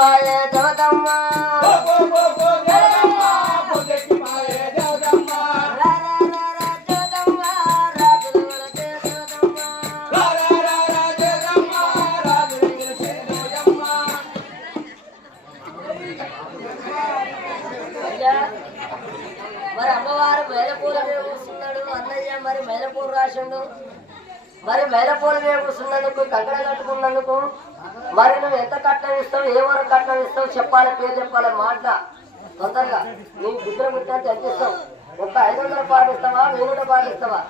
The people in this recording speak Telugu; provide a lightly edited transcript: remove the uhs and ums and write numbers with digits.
మాయే దేవతమ్మ మరి అమ్మవారు మైలపూల మీద కూర్చున్నాడు అన్నయ్య మరి మైలపూరు రాసిండు మరి మైలపూల మీద కూర్చున్నందుకు కంకణ కట్టుకున్నందుకు మరి నువ్వు ఎంత కట్నం ఇస్తావు ఏ వరకు కట్నం ఇస్తావు చెప్పాలి పేరు చెప్పాలి మాట తొందరగా నీ బిడ్డ ముట్టినంత ఎంత ఇస్తావు ఒక 500 పాటిస్తావా 1000 పాటిస్తావా